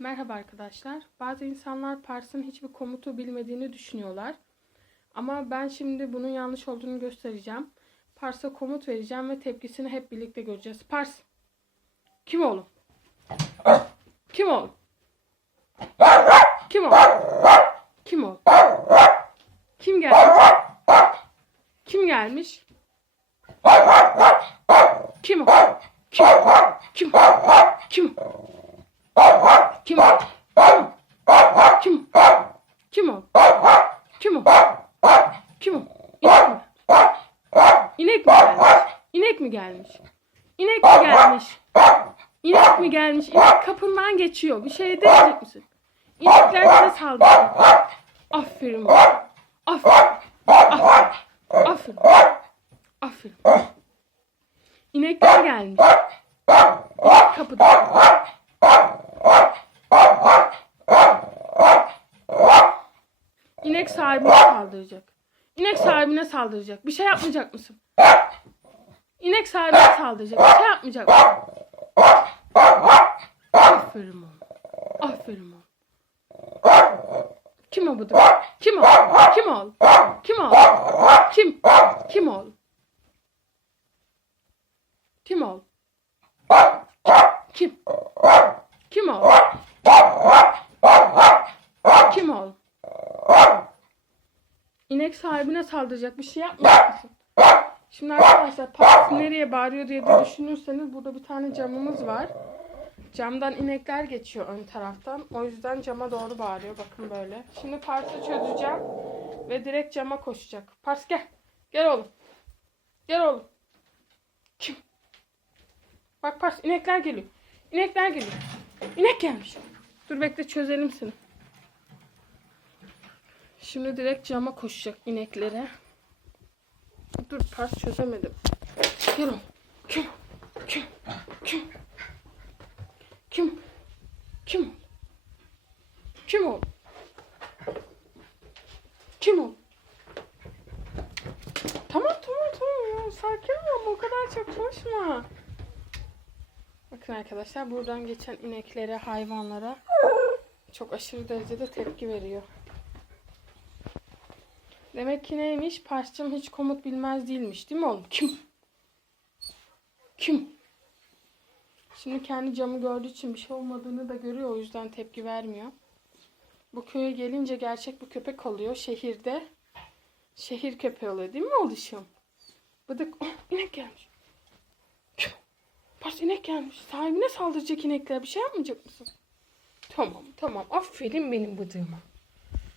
Merhaba arkadaşlar. Bazı insanlar Pars'ın hiçbir komutu bilmediğini düşünüyorlar. Ama ben şimdi bunun yanlış olduğunu göstereceğim. Pars'a komut vereceğim ve tepkisini hep birlikte göreceğiz. Pars. Kim oğlum? Kim oğlum? Kim oğlum? Kim o? Kim gelmiş? Kim gelmiş? Kim o? Kim? Kim? Kim? Kim? Kim? O? Kim o? Kim o? İnek mi? İnek mi gelmiş? İnek mi gelmiş? İnek mi gelmiş? İnek mi gelmiş? İnek kapından geçiyor. Bir şey diyecek misin? İnekler size saldırıyor. Aferin. oğlum. Aferin. Aferin. Aferin. Aferin. İnekler gelmiş. İnek kapıda. İnek sahibine saldıracak. İnek sahibine saldıracak. Bir şey yapmayacak mısın? İnek sahibine saldıracak. Bir şey yapmayacak mısın? Aferin oğlum. Aferin oğlum. Kim o bu da? Kim o? Kim ol? Kim ol? Kim? Kim ol? Kim ol? Kim? Kim ol? Kim ol? İnek sahibine saldıracak bir şey yapmayacak mısın? Şimdi arkadaşlar Paris nereye bağırıyor diye de düşünürseniz burada bir tane camımız var. Camdan inekler geçiyor ön taraftan. O yüzden cama doğru bağırıyor. Bakın böyle. Şimdi Pars'ı çözeceğim. Ve direkt cama koşacak. Pars gel. Gel oğlum. Gel oğlum. Kim? Bak Pars inekler geliyor. İnekler geliyor. İnek gelmiş. Dur bekle çözelim seni. Şimdi direkt cama koşacak ineklere. Dur Pars çözemedim. Gel oğlum. Kim? Kim? Kim? Kim? Kim? Kim o? Kim o? Tamam tamam tamam ya sakin ol o kadar çok koşma. Bakın arkadaşlar buradan geçen ineklere, hayvanlara çok aşırı derecede tepki veriyor. Demek ki neymiş? Parsçam hiç komut bilmez değilmiş değil mi oğlum? Kim? Kim? Şimdi kendi camı gördüğü için bir şey olmadığını da görüyor. O yüzden tepki vermiyor. Bu köye gelince gerçek bir köpek oluyor. Şehirde şehir köpeği oluyor değil mi oluşum? Bıdık. Oh, inek gelmiş. Pars inek gelmiş. Sahibine saldıracak inekler. Bir şey yapmayacak mısın? Tamam tamam. Aferin benim bıdığıma.